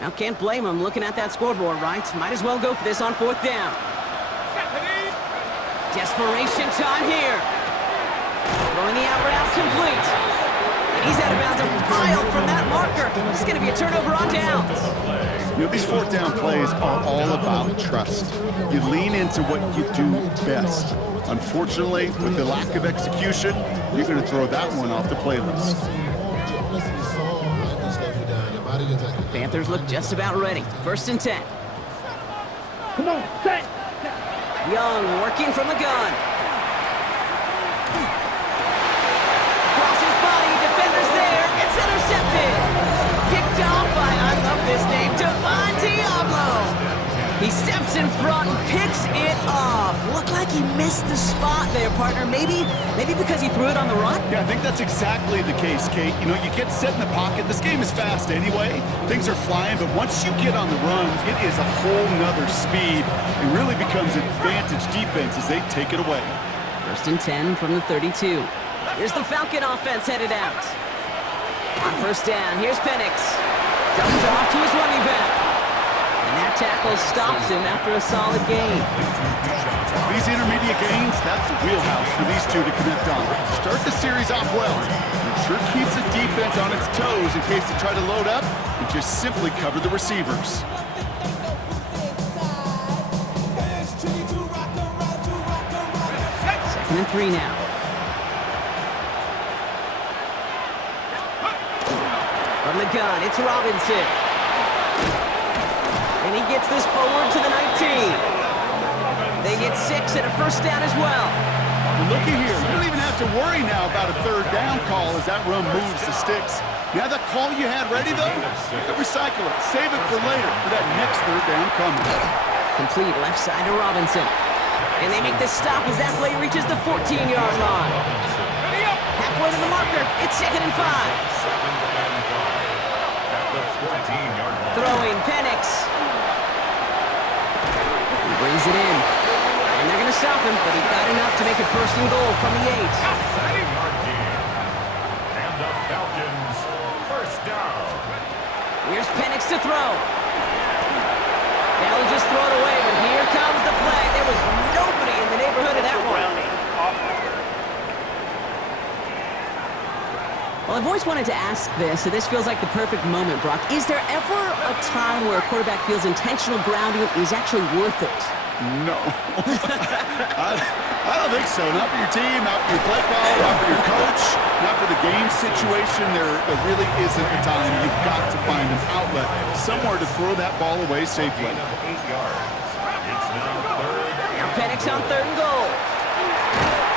Now, can't blame him looking at that scoreboard, right? Might as well go for this on 4th down. Desperation time here. Throwing the out route complete. And he's out of bounds a mile from that marker. This is going to be a turnover on downs. You know, these 4th down plays are all about trust. You lean into what you do best. Unfortunately, with the lack of execution, you're going to throw that one off the playlist. Panthers look just about ready. 1st and 10. Come on, set. Young working from the gun. Across his body, defenders there. It's intercepted. Picked off by, I love this name, Devon Diablo. He steps in front and picks it off. Looked like he missed the spot there, partner. Maybe because he threw it on the run? Yeah, I think that's exactly the case, Kate. You know, you get set in the pocket. This game is fast anyway. Things are flying, but once you get on the run, it is a whole nother speed. It really becomes advantage defense as they take it away. 1st and 10 from the 32. Here's the Falcon offense headed out. On 1st down, here's Penix. Dumps off to his running back. And that tackle stops him after a solid gain. These intermediate gains, that's the wheelhouse for these two to connect on. Start the series off well. It sure keeps the defense on its toes in case they try to load up and just simply cover the receivers. 2nd and 3 now. From the gun, it's Robinson. And he gets this forward to the 19. They get 6 and a 1st down as well. Looky here, you don't even have to worry now about a 3rd down call as that run moves the sticks. Now that call you had ready, though, you can recycle it. Save it for later for that next 3rd down coming. Complete left side to Robinson. And they make the stop as that play reaches the 14-yard line. Halfway to the marker, it's 2nd and 5. Throwing Penix. He brings it in. And they're going to stop him, but he got enough to make it 1st and goal from the 8. And the Falcons, 1st down. Here's Penix to throw. They'll just throw it away, but here comes the flag. There was nobody in the neighborhood of that one. Well, I've always wanted to ask this, so this feels like the perfect moment, Brock. Is there ever a time where a quarterback feels intentional grounding is actually worth it? No. I don't think so. Not for your team, not for your play call, not for your coach, not for the game situation. There really isn't a time. You've got to find an outlet, somewhere to throw that ball away safely. 8 yards. It's now 3rd. Now Penix on 3rd and goal.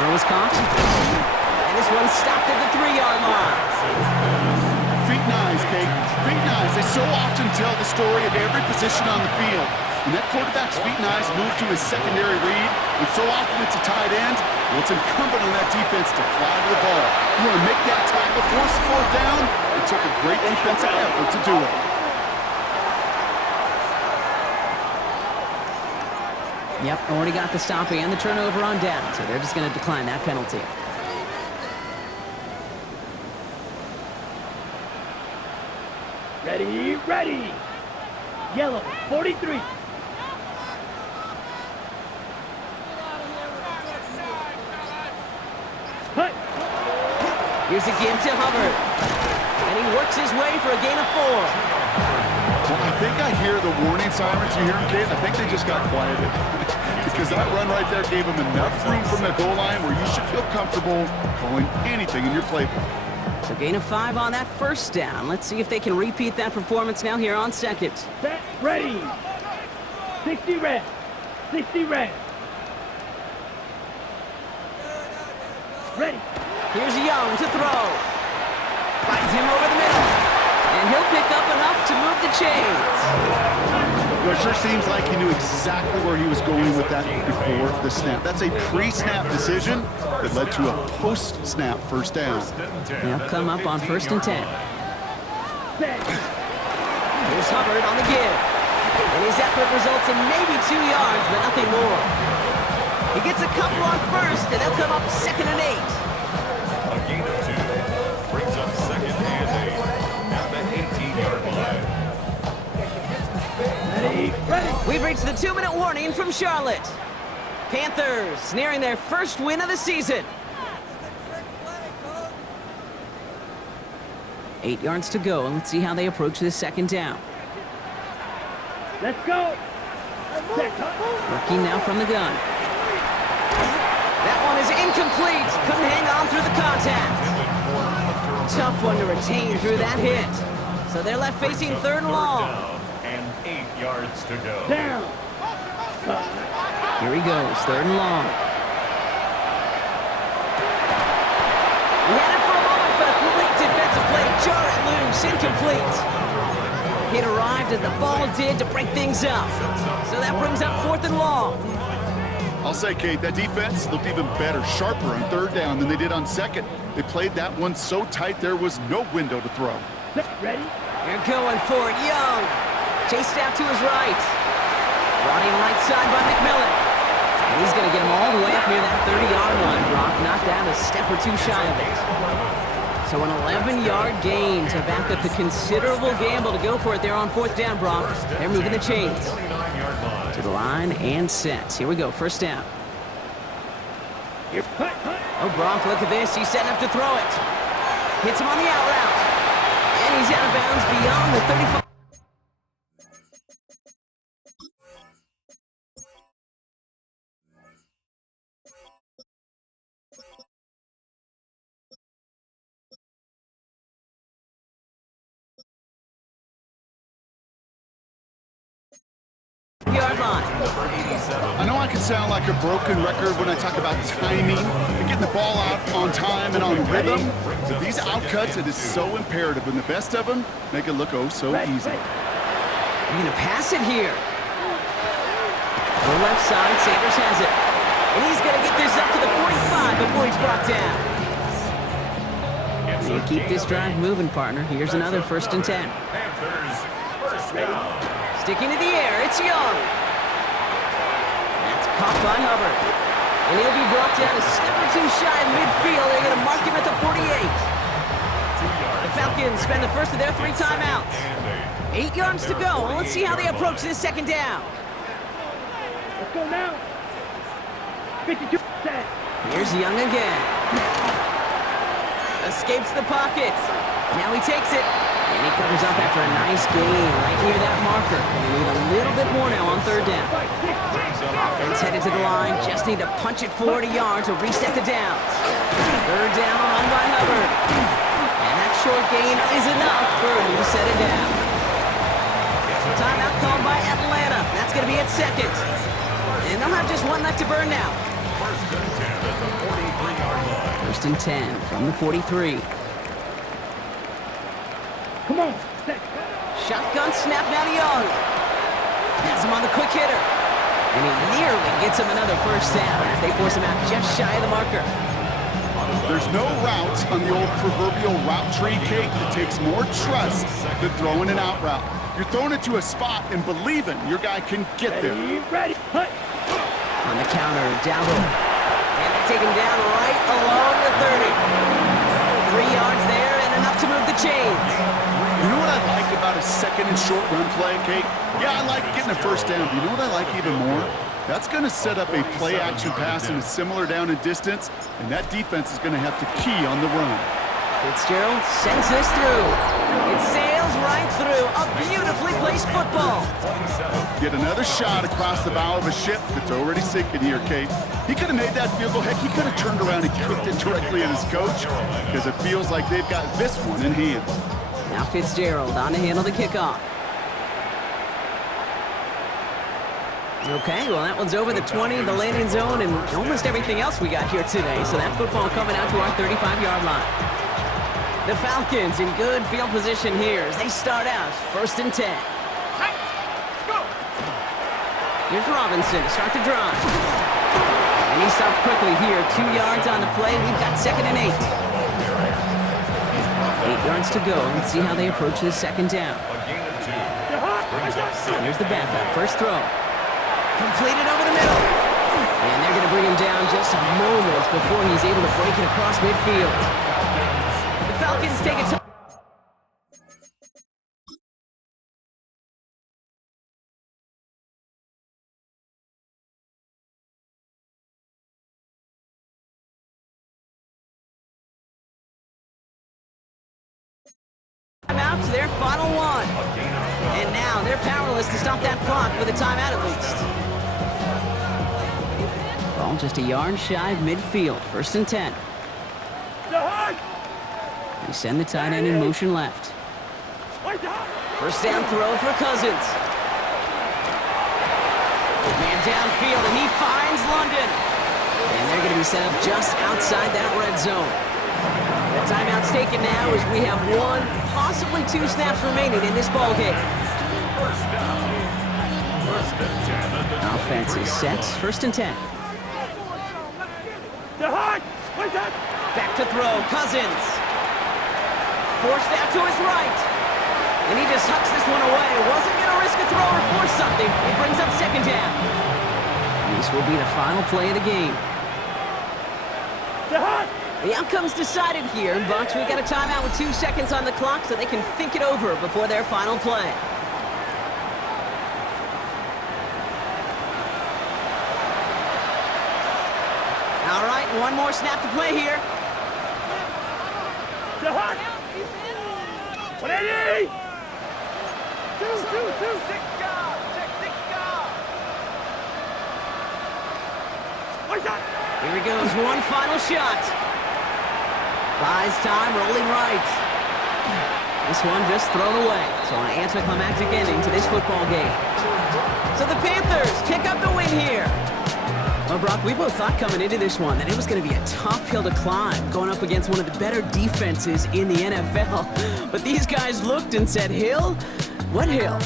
Throw is caught. And this one stopped at the 3-yard line. Feet and eyes, Kate. Feet and eyes. They so often tell the story of every position on the field. When that quarterback's feet and eyes move to his secondary read, and so often it's a tight end, well, it's incumbent on that defense to fly to the ball. You want to make that tackle, force the 4th down. It took a great defensive effort to do it. Yep, already got the stop and the turnover on down, so they're just going to decline that penalty. Ready, ready. Yellow, 43. Hut. Here's a give to Hubbard. And he works his way for a gain of 4. Well, I think I hear the warning sirens. You hear them, Kate? I think they just got quieted. Because that run right there gave them enough room from the goal line where you should feel comfortable calling anything in your playbook. So gain of 5 on that 1st down. Let's see if they can repeat that performance now here on 2nd. Set, ready. 60 red. 60 red. Ready. Here's Young to throw. Finds him over the middle. And he'll pick up enough to move the chains. Well, it sure seems like he knew exactly where he was going with that before the snap. That's a pre-snap decision that led to a post-snap 1st down. They'll come up on 1st and 10. Here's Hubbard on the give. And his effort results in maybe 2 yards, but nothing more. He gets a couple on 1st, and they'll come up 2nd and 8. A gain of 2 brings up 2nd and 8 at the 18-yard line. a 2-minute warning from Charlotte. Panthers nearing their first win of the season. 8 yards to go, and let's see how they approach this second down. Let's go. Working now from the gun. That one is incomplete. Couldn't hang on through the contact. Tough one to retain through that hit. So they're left facing third and long. And 8 yards to go. Down. Here he goes, third and long. He had it for a moment, but a great defensive play to jar it loose, incomplete. It arrived as the ball did to break things up. So that brings up fourth and long. I'll say, Kate, that defense looked even better, sharper on third down than they did on second. They played that one so tight there was no window to throw. Ready? They're going for it. Young. Chased out to his right. Brought in right side by McMillan. And he's going to get him all the way up near that 30-yard line. Brock knocked down a step or two shy of it. So an 11-yard gain to back up the considerable gamble to go for it there on fourth down, Brock. They're moving the chains. To the line and set. Here we go, first down. Oh, Brock, look at this. He's setting up to throw it. Hits him on the out route. And he's out of bounds beyond the 35. Yard line. I know I can sound like a broken record when I talk about timing and getting the ball out on time and on rhythm, but these outcuts, it is so imperative, and the best of them make it look oh so easy. You're going to pass it here. To the left side, Sanders has it. And he's going to get this up to the 45 before he's brought down. You keep this drive moving, partner. Here's another first and 10. Panthers, first down. Sticking to the air, it's Young. That's caught by Hubbard. And he'll be brought down a step or two shy of midfield. They're going to mark him at the 48. The Falcons spend the first of their 3 timeouts. 8 yards to go. Well, let's see how they approach this second down. Let's go now. 52%. Here's Young again. Escapes the pocket. Now he takes it. And he covers up after a nice gain right near that marker. And they need a little bit more now on third down. Offense headed to the line. Just need to punch it 40 yards to reset the downs. Third down on by Hubbard. And that short gain is enough for a new set of downs. Timeout called by Atlanta. That's going to be at second. And they'll have just one left to burn now. First and 10 from the 43. Come on. Set. Shotgun snap now to Young. Has him on the quick hitter. And he nearly gets him another first down as they force him out just shy of the marker. There's no route on the old proverbial route tree, Kate, that takes more trust than throwing an out route. You're throwing it to a spot and believing your guy can get there. Ready. Hut. On the counter, Dowdle. And they take him down right along the 30. 3 yards there and enough to move the chains. You know what I like about a second and short run play, Kate? Yeah, I like getting a first down, but you know what I like even more? That's going to set up a play-action pass in a similar down and distance, and that defense is going to have to key on the run. Fitzgerald sends this through. It sails right through. A beautifully placed football. Get another shot across the bow of a ship that's already sinking here, Kate. He could have made that field goal. Heck, he could have turned around and kicked it directly at his coach because it feels like they've got this one in hand. Now Fitzgerald on to handle the kickoff. Okay, well, that one's over the 20, the landing zone, and almost everything else we got here today. So that football coming out to our 35-yard line. The Falcons in good field position here as they start out first and 10. Here's Robinson to start the drive. And he stopped quickly here. 2 yards on the play. We've got second and 8. 8 yards to go. Let's see how they approach this second down. Here's the backup. First throw. Completed over the middle. And they're going to bring him down just a moment before he's able to break it across midfield. The Falcons take it to timeouts, their final one. And now they're powerless to stop that clock with a timeout at least. Ball just a yard shy of midfield, 1st and 10. They send the tight end in motion left. First down throw for Cousins. Man downfield, and he finds London. And they're going to be set up just outside that red zone. The timeout's taken now as we have 1, possibly 2 snaps remaining in this ball game. First down. First and 10. Offense is set, 1st and 10. Back to throw, Cousins. Forced out to his right. And he just hucks this one away. Wasn't going to risk a throw or force something. It brings up 2nd down. This will be the final play of the game. The outcome's decided here, but we got a timeout with 2 seconds on the clock so they can think it over before their final play. All right, 1 more snap to play here. 180! 2, 6 guard. Here he goes, 1 final shot. Buys time, rolling right. This one just thrown away. So an anticlimactic ending to this football game. So the Panthers pick up the win here. Well, Brock, we both thought coming into this one that it was going to be a tough hill to climb, going up against one of the better defenses in the NFL. But these guys looked and said, hill? What hill?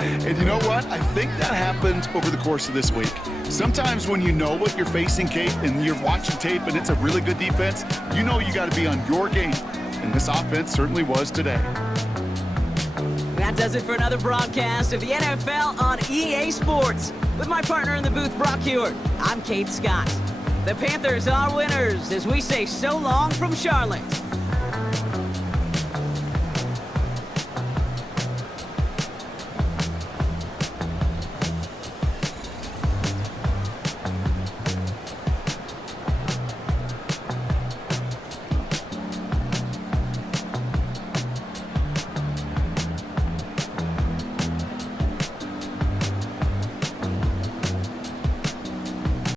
And you know what? I think that happened over the course of this week. Sometimes when you know what you're facing, Kate, and you're watching tape and it's a really good defense, you know you got to be on your game. And this offense certainly was today. That does it for another broadcast of the NFL on EA Sports. With my partner in the booth, Brock Hewitt, I'm Kate Scott. The Panthers are winners as we say so long from Charlotte.